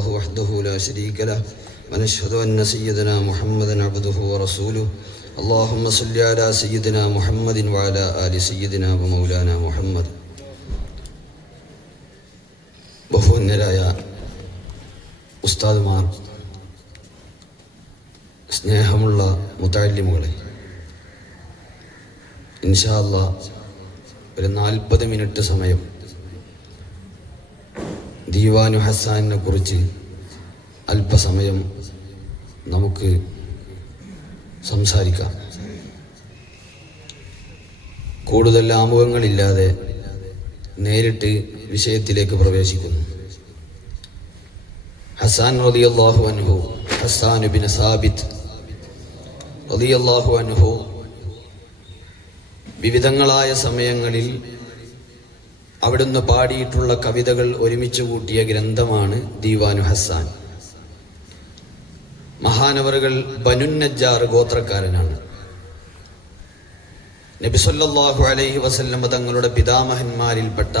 الله وحده لا شريك له ونشهد أن سيدنا محمدا عبده ورسوله اللهم صل على سيدنا محمد وعلى آل سيدنا ومولانا محمد. ബഹുവന്യരായ ഉസ്താദുമാർ, സ്നേഹമുള്ള മുതഅല്ലിമുകളെ, ഇൻഷാ അല്ലാഹ് ഒരു 40 മിനിറ്റ് സമയം ദീവാനു ഹസ്സാനിനെ കുറിച്ച് അല്പസമയം നമുക്ക് സംസാരിക്കാം. കൂടുതൽ ആമുഖങ്ങളില്ലാതെ നേരിട്ട് വിഷയത്തിലേക്ക് പ്രവേശിക്കുന്നു. ഹസ്സാൻ റളിയല്ലാഹു അൻഹു, ഹസ്സാൻ ഇബ്നു സാബിത്ത് റളിയല്ലാഹു അൻഹു വിവിധങ്ങളായ സമയങ്ങളിൽ അവിടുന്ന് പാടിയിട്ടുള്ള കവിതകൾ ഒരുമിച്ച് കൂട്ടിയ ഗ്രന്ഥമാണ് ദീവാനു ഹസ്സാൻ. മഹാനവറുകൾ ബനുന്നജ്ജാർ ഗോത്രക്കാരനാണ്. നബി സല്ലല്ലാഹു അലൈഹി വസല്ലം തങ്ങളുടെ പിതാമഹന്മാരിൽപ്പെട്ട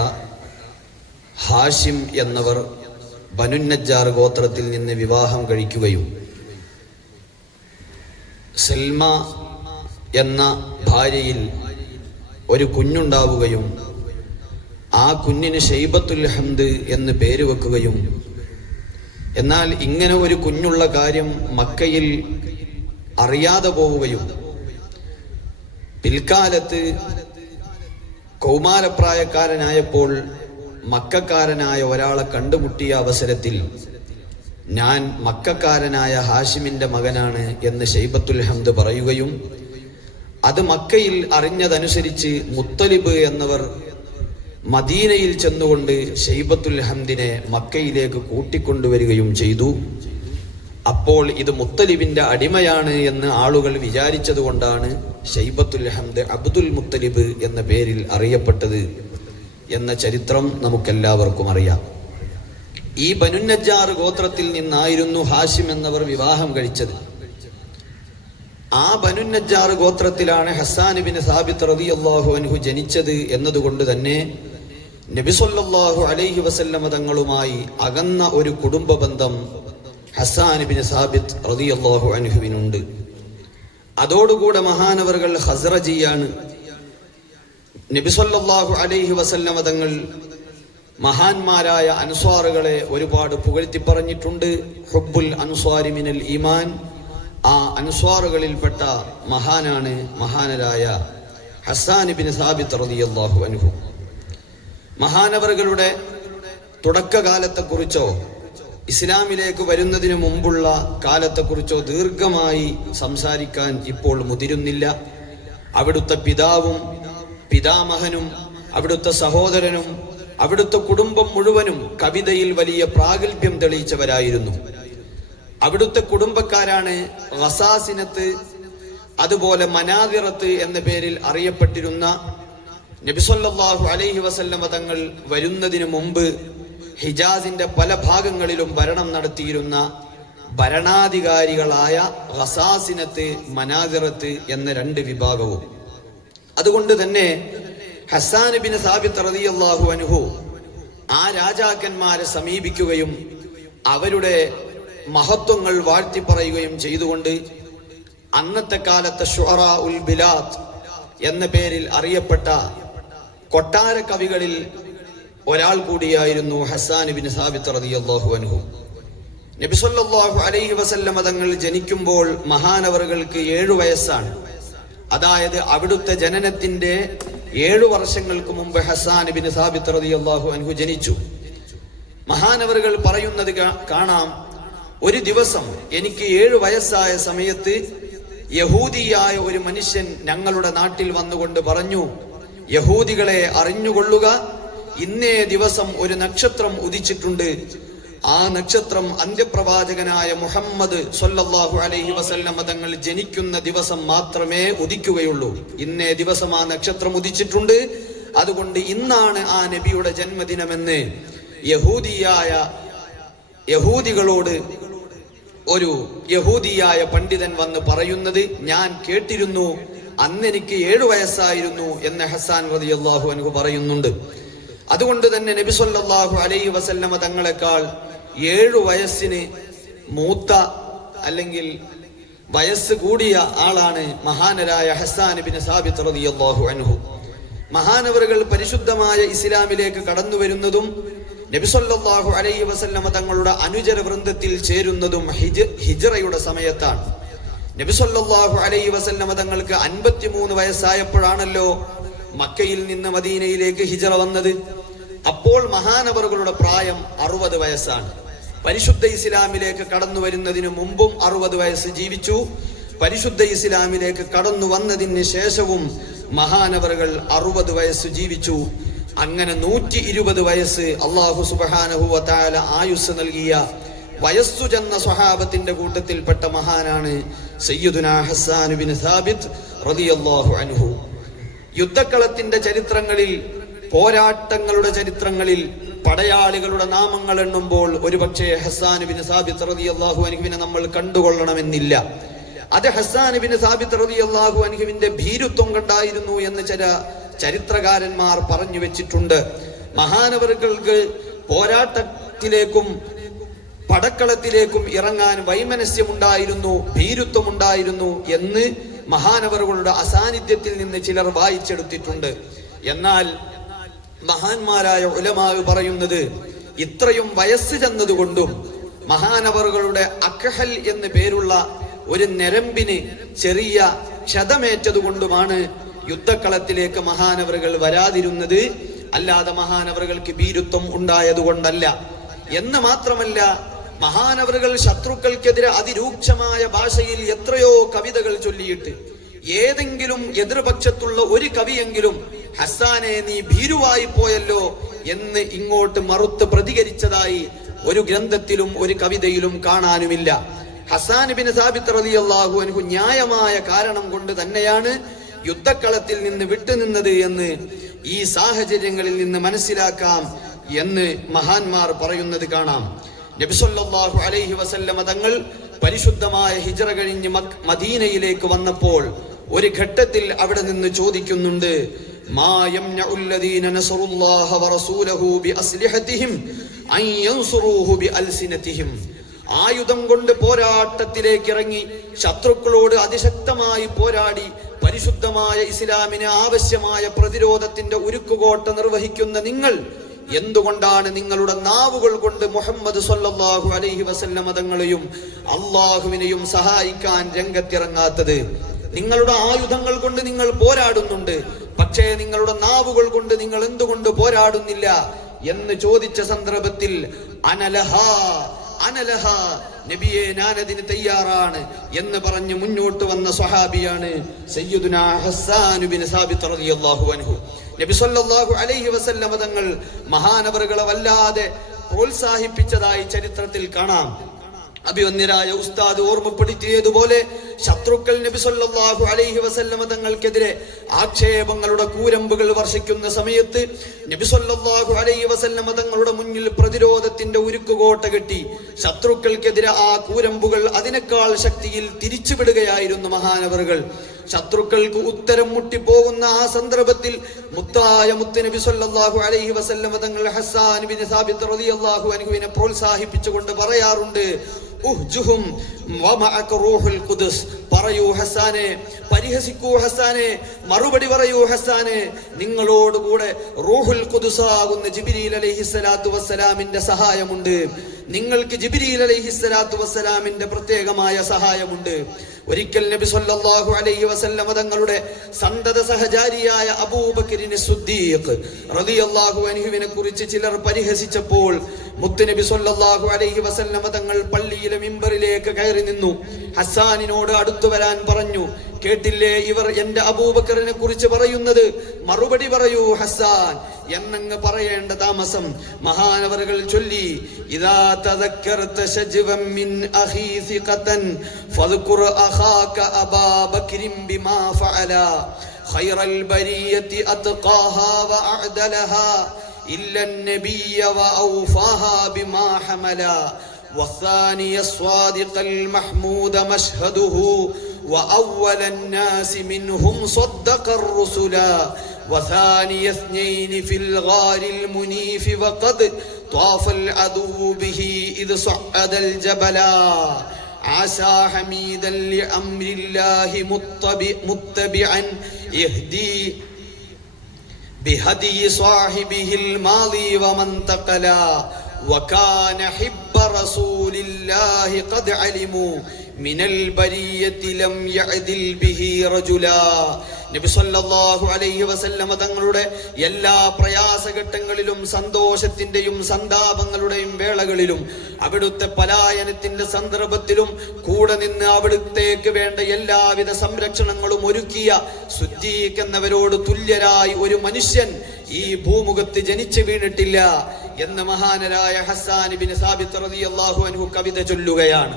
ഹാഷിം എന്നവർ ബനുന്നജ്ജാർ ഗോത്രത്തിൽ നിന്ന് വിവാഹം കഴിക്കുകയും സൽമ എന്ന ഭാര്യയിൽ ഒരു കുഞ്ഞുണ്ടാവുകയും ആ കുഞ്ഞിന് ഷൈബത്തുൽ ഹംദ് എന്ന് പേര് വെക്കുകയും, എന്നാൽ ഇങ്ങനെ ഒരു കുഞ്ഞുള്ള കാര്യം മക്കയിൽ അറിയാതെ പോവുകയും പിൽക്കാലത്ത് കൗമാരപ്രായക്കാരനായപ്പോൾ മക്കക്കാരനായ ഒരാളെ കണ്ടുമുട്ടിയ അവസരത്തിൽ ഞാൻ മക്കക്കാരനായ ഹാഷിമിന്റെ മകനാണ് എന്ന് ഷൈബത്തുൽ ഹംദ് പറയുകയും അത് മക്കയിൽ അറിഞ്ഞതനുസരിച്ച് മുത്തലിബ് എന്നവർ മദീനയിൽ ചെന്നുകൊണ്ട് ഷൈബത്തുൽ ഹംദിനെ മക്കയിലേക്ക് കൂട്ടിക്കൊണ്ടുവരികയും ചെയ്തു. അപ്പോൾ ഇത് മുത്തലിബിന്റെ അടിമയാണ് എന്ന് ആളുകൾ വിചാരിച്ചതുകൊണ്ടാണ് ഷൈബത്തുൽ ഹംദ് അബ്ദുൽ മുത്തലിബ് എന്ന പേരിൽ അറിയപ്പെട്ടത് എന്ന ചരിത്രം നമുക്കെല്ലാവർക്കും അറിയാം. ഈ ബനുന്നജ്ജാർ ഗോത്രത്തിൽ നിന്നായിരുന്നു ഹാഷിം എന്നവർ വിവാഹം കഴിച്ചത്. ആ ബനുന്നജ്ജാർ ഗോത്രത്തിലാണ് ഹസ്സാൻ ഇബ്നു സാബിത്ത് റളിയല്ലാഹു അൻഹു ജനിച്ചത് എന്നതുകൊണ്ട് തന്നെ നബി സല്ലല്ലാഹു അലൈഹി വസല്ലം തങ്ങളുമായി അകന്ന ഒരു കുടുംബ ബന്ധം ഹസ്സാൻ ഇബ്നു സാബിത്ത് റളിയല്ലാഹു അൻഹുവിനുണ്ട്. അതോടുകൂടെ മഹാനവറുകൾ ഖസ്റജിയാണ്. നബി സല്ലല്ലാഹു അലൈഹി വസല്ലം തങ്ങൾ മഹാന്മാരായ അൻസ്വാറുകളെ ഒരുപാട് പുകഴ്ത്തി പറഞ്ഞിട്ടുണ്ട്. ഹുബ്ബുൽ അൻസ്വാരി മിനൽ ഈമാൻ. ആ അൻസ്വാറുകളിൽപ്പെട്ട മഹാനാണ് മഹാനരായ ഹസ്സാൻ ഇബ്നു സാബിത്ത് റളിയല്ലാഹു അൻഹു. മഹാനവറുകളുടെ തുടക്കകാലത്തെക്കുറിച്ചോ ഇസ്ലാമിലേക്ക് വരുന്നതിന് മുമ്പുള്ള കാലത്തെക്കുറിച്ചോ ദീർഘമായി സംസാരിക്കാൻ ഇപ്പോൾ മുതിരുന്നില്ല. അവിടുത്തെ പിതാവും പിതാമഹനും അവിടുത്തെ സഹോദരനും അവിടുത്തെ കുടുംബം മുഴുവനും കവിതയിൽ വലിയ പ്രാഗൽഭ്യം തെളിയിച്ചവരായിരുന്നു. അവിടുത്തെ കുടുംബക്കാരാണ് ഗസാസിനത്ത്, അതുപോലെ മനാദിറത്ത് എന്ന പേരിൽ അറിയപ്പെട്ടിരുന്ന നബി സല്ലല്ലാഹു അലൈഹി വസല്ലം തങ്ങൾ വരുന്നതിന് മുമ്പ് ഹിജാസിന്റെ പല ഭാഗങ്ങളിലും ഭരണം നടത്തിയിരുന്ന ഭരണാധികാരികളായ ഗസാസിനത്ത്, മനാദിറത്ത് എന്ന 2 വിഭാഗവും. അതുകൊണ്ട് തന്നെ ഹസ്സാൻ ഇബ്നു സാബിത്ത് റളിയല്ലാഹു അൻഹു ആ രാജാക്കന്മാരെ സമീപിക്കുകയും അവരുടെ മഹത്വങ്ങൾ വാഴ്ത്തി പറയുകയും ചെയ്തുകൊണ്ട് അന്നത്തെ കാലത്തെ ഷുഅറാ ഉൽ ബിലാദ് എന്ന പേരിൽ അറിയപ്പെട്ട കൊട്ടാര കവികളിൽ ഒരാൾ കൂടിയായിരുന്നു ഹസ്സാൻ ഇബ്നു സാബിത്ത് റളിയല്ലാഹു അൻഹു. നബി സല്ലല്ലാഹു അലൈഹി വസല്ലം തങ്ങൾ ജനിക്കുമ്പോൾ മഹാനവറുകൾക്ക് 7 വയസ്സാണ്. അതായത് അവിടുത്തെ ജനനത്തിന്റെ 7 വർഷങ്ങൾക്ക് മുമ്പ് ഹസ്സാൻ ഇബ്നു സാബിത്ത് റളിയല്ലാഹു അൻഹു ജനിച്ചു. മഹാനവറുകൾ പറയുന്നത് കാണാം, ഒരു ദിവസം എനിക്ക് 7 വയസ്സായ സമയത്ത് യഹൂദിയായ ഒരു മനുഷ്യൻ ഞങ്ങളുടെ നാട്ടിൽ വന്നുകൊണ്ട് പറഞ്ഞു, യഹൂദികളെ അറിഞ്ഞുകൊള്ളുക, ഇന്നേ ദിവസം ഒരു നക്ഷത്രം ഉദിച്ചിട്ടുണ്ട്. ആ നക്ഷത്രം അന്ത്യപ്രവാചകനായ മുഹമ്മദ് സ്വല്ലല്ലാഹു അലൈഹി വസല്ലം തങ്ങൾ ജനിക്കുന്ന ദിവസം മാത്രമേ ഉദിക്കുകയുള്ളൂ. ഇന്നേ ദിവസം ആ നക്ഷത്രം ഉദിച്ചിട്ടുണ്ട്. അതുകൊണ്ട് ഇന്നാണ് ആ നബിയുടെ ജന്മദിനമെന്ന് യഹൂദികളോട് ഒരു യഹൂദിയായ പണ്ഡിതൻ വന്ന് പറയുന്നത് ഞാൻ കേട്ടിരുന്നു. അന്ന് എനിക്ക് 7 വയസ്സായിരുന്നു എന്ന് ഹസ്സാൻ റളിയല്ലാഹു അൻഹു പറയുന്നുണ്ട്. അതുകൊണ്ട് തന്നെ നബി സല്ലല്ലാഹു അലൈഹി വസല്ലമ തങ്ങളെക്കാൾ 7 വയസ്സിന് മൂത്ത അല്ലെങ്കിൽ വയസ്സ് കൂടിയ ആളാണ് മഹാനരായ ഹസ്സാൻ ഇബ്നു സാബിത്ത് റളിയല്ലാഹു അൻഹു. മഹാനവറുകൾ പരിശുദ്ധമായ ഇസ്ലാമിലേക്ക് കടന്നു വരുന്നതും നബി സല്ലല്ലാഹു അലൈഹി വസല്ലമ തങ്ങളുടെ അനുചര വൃന്ദത്തിൽ ചേരുന്നതും ഹിജ്റയുടെ സമയത്താണ്. നബി സല്ലല്ലാഹു അലൈഹി വസല്ലമ തങ്ങൾക്ക് 53 വയസ്സായപ്പോഴാണല്ലോ മക്കയിൽ നിന്ന് മദീനയിലേക്ക് ഹിജ്റ വന്നത്. അപ്പോൾ മഹാനവറുകളുടെ പ്രായം 60 വയസ്സാണ്. പരിശുദ്ധ ഇസ്ലാമിലേക്ക് കടന്നു വരുന്നതിന് മുമ്പും 60 വയസ്സ് ജീവിച്ചു. പരിശുദ്ധ ഇസ്ലാമിലേക്ക് കടന്നു വന്നതിന് ശേഷവും മഹാനവറുകൾ 60 വയസ്സ് ജീവിച്ചു. അങ്ങനെ 120 വയസ്സ് അല്ലാഹു സുബ്ഹാനഹു വ തആല ആയുസ് നൽകിയ വയസ്സു ചെന്ന സ്വഹാബത്തിന്റെ കൂട്ടത്തിൽപ്പെട്ട മഹാനാണ് സയ്യിദുനാ ഹസ്സാൻ ഇബ്നു സാബിത്ത് റളിയല്ലാഹു അൻഹു. യുദ്ധക്കളത്തിന്റെ ചരിത്രങ്ങളിൽ, പോരാട്ടങ്ങളുടെ ചരിത്രങ്ങളിൽ പടയാളികളുടെ നാമങ്ങൾ എണ്ണുമ്പോൾ ഒരുപക്ഷെ ഹസ്സാൻ ഇബ്നു സാബിത്ത് റളിയല്ലാഹു അൻഹുവിനെ നമ്മൾ കണ്ടുകൊള്ളണമെന്നില്ല. അത് ഹസ്സാൻ ഇബ്നു സാബിത്ത് റളിയല്ലാഹു അൻഹുവിന്റെ ഭീരുത്വം കണ്ടായിരുന്നു എന്ന് ചില ചരിത്രകാരന്മാർ പറഞ്ഞു വെച്ചിട്ടുണ്ട്. മഹാനവറുകൾക്ക് പോരാട്ടത്തിലേക്കും പടക്കളത്തിലേക്കും ഇറങ്ങാൻ വൈമനസ്യമുണ്ടായിരുന്നു, ഭീരുത്വമുണ്ടായിരുന്നു എന്ന് മഹാനവറുകളുടെ അസാന്നിധ്യത്തിൽ നിന്ന് ചിലർ വായിച്ചെടുത്തിട്ടുണ്ട്. എന്നാൽ മഹാന്മാരായ ഉലമാ പറയുന്നത് ഇത്രയും വയസ്സ് ചെന്നതുകൊണ്ടും മഹാനവറുകളുടെ അഖഹൽ എന്ന് പേരുള്ള ഒരു ഞരമ്പിന് ചെറിയ ക്ഷതമേറ്റതുകൊണ്ടുമാണ് യുദ്ധക്കളത്തിലേക്ക് മഹാനവറുകൾ വരാതിരുന്നത്, അല്ലാതെ മഹാനവറുകൾക്ക് ഭീരുത്വം ഉണ്ടായതുകൊണ്ടല്ല. എന്ന് മാത്രമല്ല, മഹാനവറുകൾ ശത്രുക്കൾക്കെതിരെ അതിരൂക്ഷമായ ഭാഷയിൽ എത്രയോ കവിതകൾ ചൊല്ലിയിട്ട് ഏതെങ്കിലും എതിർപക്ഷത്തുള്ള ഒരു കവിയെങ്കിലും ഹസ്സാനെ നീ ഭീരുവായി പോയല്ലോ എന്ന് ഇങ്ങോട്ട് മറുത്ത് പ്രതികരിച്ചതായി ഒരു ഗ്രന്ഥത്തിലും ഒരു കവിതയിലും കാണാനുമില്ല. ഹസ്സാൻ ഇബ്നു സാബിത്ത് റളിയല്ലാഹു അൻഹു ന്യായമായ കാരണം കൊണ്ട് തന്നെയാണ് യുദ്ധക്കളത്തിൽ നിന്ന് വിട്ടുനിന്നത് എന്ന് ഈ സാഹചര്യങ്ങളിൽ നിന്ന് മനസ്സിലാക്കാം എന്ന് മഹാന്മാർ പറയുന്നത് കാണാം. നബി സല്ലല്ലാഹു അലൈഹി വസല്ലമ തങ്ങൾ പരിശുദ്ധമായ ഹിജ്റ കഴിഞ്ഞ് മദീനയിലേക്ക് വന്നപ്പോൾ ഒരു ഘട്ടത്തിൽ അവിടെ നിന്ന് ചോദിക്കുന്നുണ്ട്, മാ യംനഉല്ലദീന നസറുല്ലാഹ വറസൂലഹു ബിഅസ്ലിഹതിഹിം അൻ യൻസുറൂഹു ബിഅൽസിനതിഹിം. ആയുധം കൊണ്ട് പോരാട്ടത്തിലേക്ക് ഇറങ്ങി ശത്രുക്കളോട് അതിശക്തമായി പോരാടി പരിശുദ്ധമായ ഇസ്ലാമിന് ആവശ്യമായ പ്രതിരോധത്തിന്റെ ഉരുക്കുകോട്ട നിർവഹിക്കുന്ന നിങ്ങൾ എന്തുകൊണ്ടാണ് നിങ്ങളുടെ നാവുകൾ കൊണ്ട് മുഹമ്മദ് സ്വല്ലല്ലാഹു അലൈഹി വസല്ലമ തങ്ങളെയും അള്ളാഹുവിനെയും സഹായിക്കാൻ രംഗത്തിറങ്ങാത്തത്? നിങ്ങളുടെ ആയുധങ്ങൾ കൊണ്ട് നിങ്ങൾ പോരാടുന്നുണ്ട്, പക്ഷേ നിങ്ങളുടെ നാവുകൾ കൊണ്ട് നിങ്ങൾ എന്തുകൊണ്ട് പോരാടുന്നില്ല എന്ന് ചോദിച്ച സന്ദർഭത്തിൽ അനലഹ നബിയെ, ഞാനതിന് തയ്യാറാണ് എന്ന് പറഞ്ഞ് മുന്നോട്ട് വന്ന സ്വഹാബിയാണ് സയ്യിദുനാ ഹസ്സാൻ ഇബ്നു സാബിത്ത് റളിയല്ലാഹു അൻഹു. നബി സല്ലല്ലാഹു അലൈഹി വസല്ലമ തങ്ങൾ മഹാനവറുകളെ വല്ലാതെ പ്രോത്സാഹിപ്പിച്ചതായി ചരിത്രത്തിൽ കാണാം. അഭിവന്യരായ ഉസ്താദ് ഓർമ്മപ്പെടുത്തിയതുപോലെ ശത്രുക്കൾ നബി സല്ലല്ലാഹു അലൈഹി വസല്ലമ തങ്ങൾക്കെതിരെ ആക്ഷേപങ്ങളുടെ കൂരമ്പുകൾ വർഷിക്കുന്ന സമയത്ത് നബി സല്ലല്ലാഹു അലൈഹി വസല്ലമ തങ്ങളുടെ മുന്നിൽ പ്രതിരോധത്തിന്റെ ഉരുക്കുകോട്ട കെട്ടി ശത്രുക്കൾക്കെതിരെ ആ കൂരമ്പുകൾ അതിനേക്കാൾ ശക്തിയിൽ തിരിച്ചുവിടുകയായിരുന്നു മഹാനവറുകൾ. ശത്രുക്കൾക്ക് ഉത്തരം മുട്ടിപ്പോകുന്ന ആ സന്ദർഭത്തിൽ മുത്തായ മുത്ത് നബി സല്ലല്ലാഹു അലൈഹി വസല്ലമ തങ്ങൾ ഹസ്സാൻ ഇബ്നു സാബിത്ത് റളിയല്ലാഹു അൻഹുവിനെ പ്രോത്സാഹിപ്പിച്ചുകൊണ്ട് പറയാറുണ്ട്, ഉഹ്ജുഹും വമഅക റൂഹുൽ ഖുദ്സ്. പറയൂ ഹസ്സാനെ, പരിഹസിക്കൂ ഹസ്സാനെ, മറുപടി പറയൂ ഹസ്സാനെ, നിങ്ങളോടുകൂടെ റൂഹുൽ ഖുദ്സ് ആകുന്ന ജിബ്രീൽ അലൈഹിസ്സലാത്തു വസ്സലാമിന്റെ സഹായമുണ്ട്. നിങ്ങൾക്ക് ജിബ്രീൽ അലൈഹിസ്സലാത്തു വസ്സലാമിന്റെ പ്രത്യേകമായ സഹായമുണ്ട്. ഒരിക്കൽ നബി സല്ലല്ലാഹു അലൈഹി വസല്ലമ തങ്ങളുടെ സന്തത സഹചാരിയായ അബൂബക്കറിന് സിദ്ദീഖ് റളിയല്ലാഹു അൻഹുവിനെ കുറിച്ച് ചിലർ പരിഹസിച്ചപ്പോൾ മുത്തുനബി സല്ലല്ലാഹു അലൈഹി വസല്ലമ തങ്ങൾ പള്ളിയിലെ മിമ്പറിലേക്ക് കയറി നിന്നു. ഹസ്സാനിനോട് അടുത്തു വരാൻ പറഞ്ഞു. കേട്ടില്ലേ ഇവർ എന്റെ അബൂബക്കറിനെ കുറിച്ച് പറയുന്നത്? മറുപടി പറയൂ ഹസ്സാൻ എന്നങ്ങ് പറയേണ്ട താമസം മഹാനവറുകൾ ചൊല്ലി, ഇദാ തദക്കർത ശജ്വൻ മിൻ അഖീ സിഖതൻ ഫദ്കുർ അഖാക അബൂബക്കറിൻ ബിമാ ഫഅല ഖൈറൽ ബരിയതി അത്ഖാഹാ വഅഅദലഹാ ഇല്ല النبي وأوفاها بما حملا والثاني الصادق المحمود مشهده وأول الناس منهم صدق الرسلا وثاني اثنين في الغار المنيف وقد ത്വാഫൽ അദൂ ബിഹി ഇദ് സഅദൽ ജബലാ ആസാ ഹമീദൻ ലിഅംരില്ലാഹി മുത്തബിഅൻ യഹ്ദി ബിഹദി സാഹിബിഹിൽ മാളി വമൻ തഖലാ വകാന ഹിബ്ബ റസൂലില്ലാഹി ഖദ് അലിമു മിനൽ ബരിയത്തി ലം യഅദിൽ ബിഹി റജുലാ. നബി സല്ലല്ലാഹു അലൈഹി വസല്ലമ തങ്ങളുടെ എല്ലാ പ്രയാസഘട്ടങ്ങളിലും സന്തോഷത്തിന്റെയും സന്താപങ്ങളുടെയും വേളകളിലും അവിടുത്തെ പലായനത്തിന്റെ സന്ദർഭത്തിലും കൂടെ നിന്ന് അവിടുത്തേക്ക് വേണ്ട എല്ലാവിധ സംരക്ഷണങ്ങളും ഒരുക്കിയ സുദ്ദീഖ് എന്നവരോട് തുല്യരായി ഒരു മനുഷ്യൻ ഈ ഭൂമുഖത്ത് ജനിച്ചു വീണിട്ടില്ല എന്ന് മഹാനരായ ഹസ്സാൻ ഇബ്നു സാബിത്ത് റളിയല്ലാഹു അൻഹു കവിത ചൊല്ലുകയാണ്.